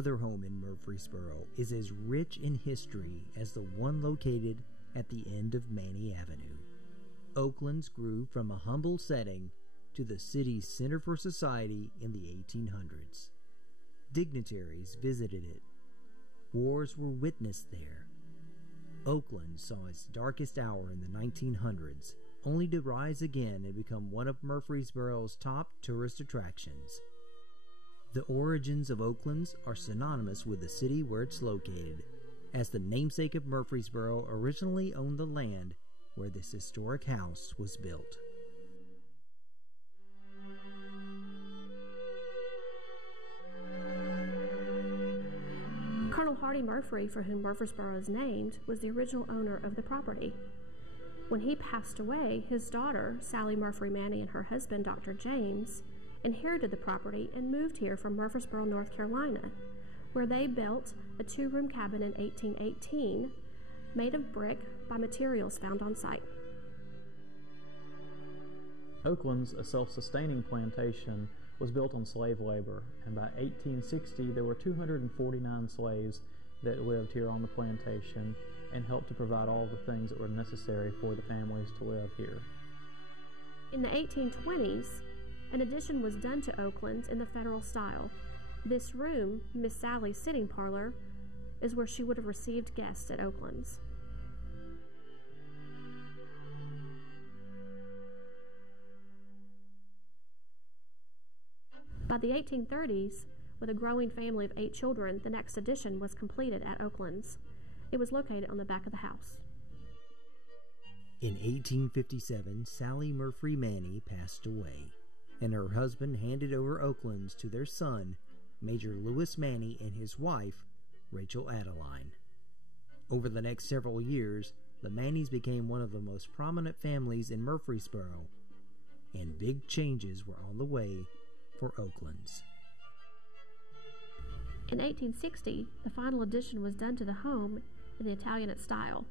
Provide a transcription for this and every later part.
other home in Murfreesboro is as rich in history as the one located at the end of Manny Avenue. Oaklands grew from a humble setting to the city's center for society in the 1800s. Dignitaries visited it. Wars were witnessed there. Oakland saw its darkest hour in the 1900s, only to rise again and become one of Murfreesboro's top tourist attractions. The origins of Oaklands are synonymous with the city where it's located, as the namesake of Murfreesboro originally owned the land where this historic house was built. Colonel Hardy Murphy, for whom Murfreesboro is named, was the original owner of the property. When he passed away, his daughter, Sally Murphy Manny, and her husband, Dr. James, inherited the property and moved here from Murfreesboro, North Carolina, where they built a two-room cabin in 1818 made of brick by materials found on site. Oaklands, a self-sustaining plantation, was built on slave labor, and by 1860 there were 249 slaves that lived here on the plantation and helped to provide all the things that were necessary for the families to live here. In the 1820s, an addition was done to Oakland in the Federal style. This room, Miss Sally's sitting parlor, is where she would have received guests at Oakland's. By the 1830s, with a growing family of 8 children, the next addition was completed at Oakland's. It was located on the back of the house. In 1857, Sally Murphy Manny passed away, and her husband handed over Oaklands to their son, Major Lewis Manny, and his wife, Rachel Adeline. Over the next several years, the Manneys became one of the most prominent families in Murfreesboro, and big changes were on the way for Oaklands. In 1860, the final addition was done to the home in the Italianate style.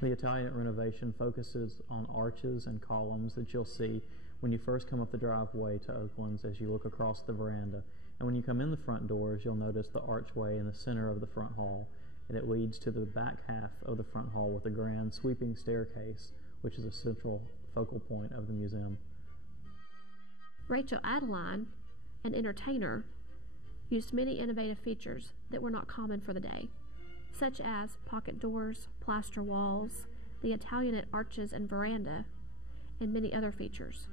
The Italianate renovation focuses on arches and columns that you'll see when you first come up the driveway to Oakland's as you look across the veranda. And when you come in the front doors, you'll notice the archway in the center of the front hall, and it leads to the back half of the front hall with a grand sweeping staircase, which is a central focal point of the museum. Rachel Adeline, an entertainer, used many innovative features that were not common for the day, such as pocket doors, plaster walls, the Italianate arches and veranda, and many other features.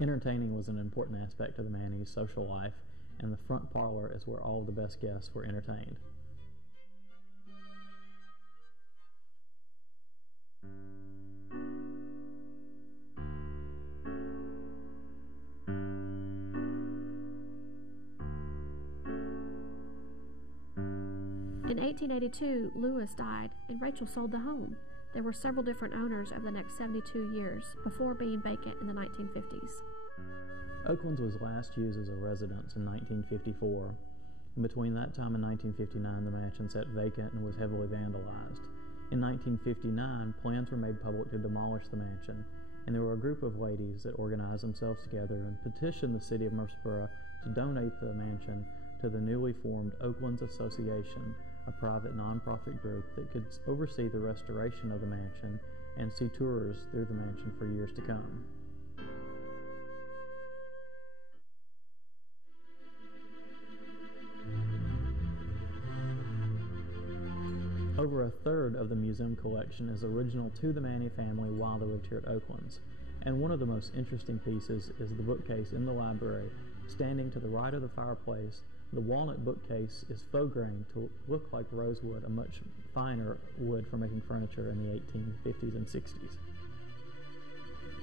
Entertaining was an important aspect of the Manneys' social life, and the front parlor is where all of the best guests were entertained. In 1882, Lewis died, and Rachel sold the home. There were several different owners over the next 72 years before being vacant in the 1950s. Oakland's was last used as a residence in 1954, and between that time and 1959 the mansion sat vacant and was heavily vandalized. In 1959, plans were made public to demolish the mansion, and there were a group of ladies that organized themselves together and petitioned the city of Murfreesboro to donate the mansion to the newly formed Oaklands Association, a private non-profit group that could oversee the restoration of the mansion and see tours through the mansion for years to come. Over a third of the museum collection is original to the Manny family while they lived here at Oakland's, and one of the most interesting pieces is the bookcase in the library. Standing to the right of the fireplace, the walnut bookcase is faux grained to look like rosewood, a much finer wood for making furniture in the 1850s and 60s.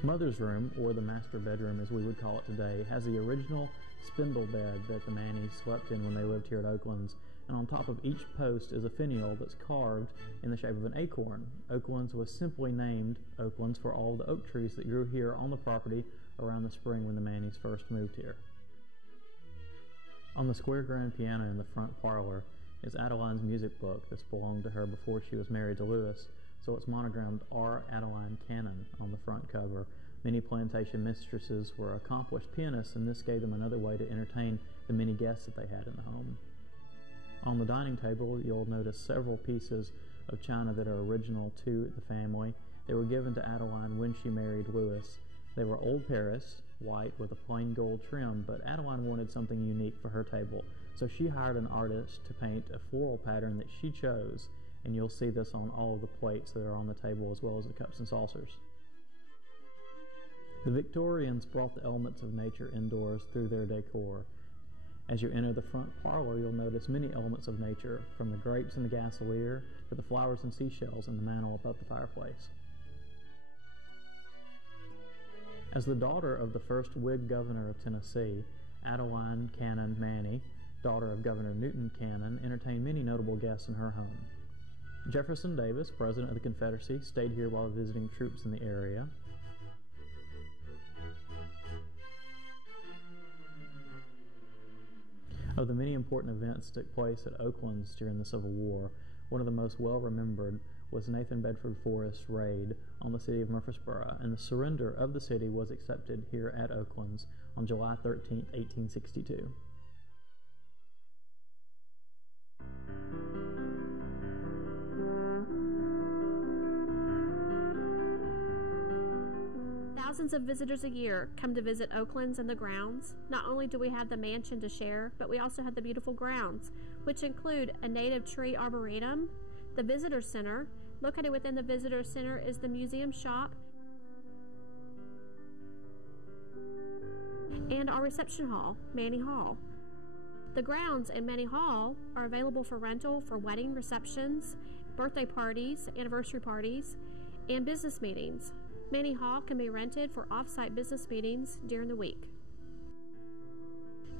Mother's room, or the master bedroom as we would call it today, has the original spindle bed that the Manneys slept in when they lived here at Oakland's, and on top of each post is a finial that's carved in the shape of an acorn. Oakland's was simply named Oakland's for all the oak trees that grew here on the property around the spring when the Manneys first moved here. On the square grand piano in the front parlor is Adeline's music book that's belonged to her before she was married to Lewis, so it's monogrammed R. Adeline Cannon on the front cover. Many plantation mistresses were accomplished pianists, and this gave them another way to entertain the many guests that they had in the home. On the dining table, you'll notice several pieces of china that are original to the family. They were given to Adeline when she married Louis. They were Old Paris, white with a plain gold trim, but Adeline wanted something unique for her table, so she hired an artist to paint a floral pattern that she chose, and you'll see this on all of the plates that are on the table as well as the cups and saucers. The Victorians brought the elements of nature indoors through their decor. As you enter the front parlor, you'll notice many elements of nature, from the grapes in the gasolier to the flowers and seashells in the mantel above the fireplace. As the daughter of the first Whig governor of Tennessee, Adeline Cannon Manny, daughter of Governor Newton Cannon, entertained many notable guests in her home. Jefferson Davis, president of the Confederacy, stayed here while visiting troops in the area. Of the many important events that took place at Oaklands during the Civil War, one of the most well-remembered was Nathan Bedford Forrest's raid on the city of Murfreesboro, and the surrender of the city was accepted here at Oaklands on July 13, 1862. Thousands of visitors a year come to visit Oaklands and the grounds. Not only do we have the mansion to share, but we also have the beautiful grounds, which include a native tree arboretum, the visitor center. Located within the visitor center is the museum shop and our reception hall, Manny Hall. The grounds in Manny Hall are available for rental for wedding receptions, birthday parties, anniversary parties, and business meetings. Manny Hall can be rented for off-site business meetings during the week.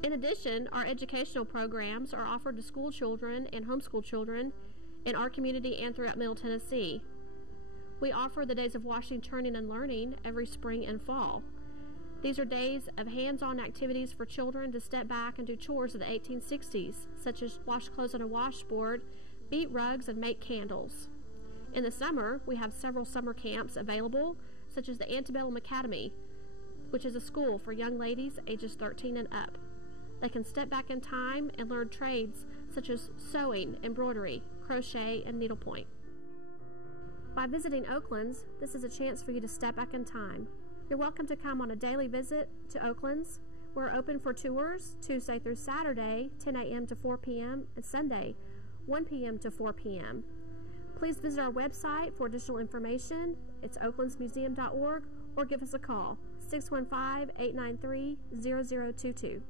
In addition, our educational programs are offered to school children and homeschool children in our community and throughout Middle Tennessee. We offer the days of washing, turning, and learning every spring and fall. These are days of hands-on activities for children to step back and do chores of the 1860s, such as wash clothes on a washboard, beat rugs, and make candles. In the summer, we have several summer camps available, such as the Antebellum Academy, which is a school for young ladies ages 13 and up. They can step back in time and learn trades such as sewing, embroidery, crochet, and needlepoint. By visiting Oaklands, this is a chance for you to step back in time. You're welcome to come on a daily visit to Oaklands. We're open for tours Tuesday through Saturday, 10 a.m. to 4 p.m., and Sunday, 1 p.m. to 4 p.m. Please visit our website for additional information. It's oaklandsmuseum.org, or give us a call, 615-893-0022.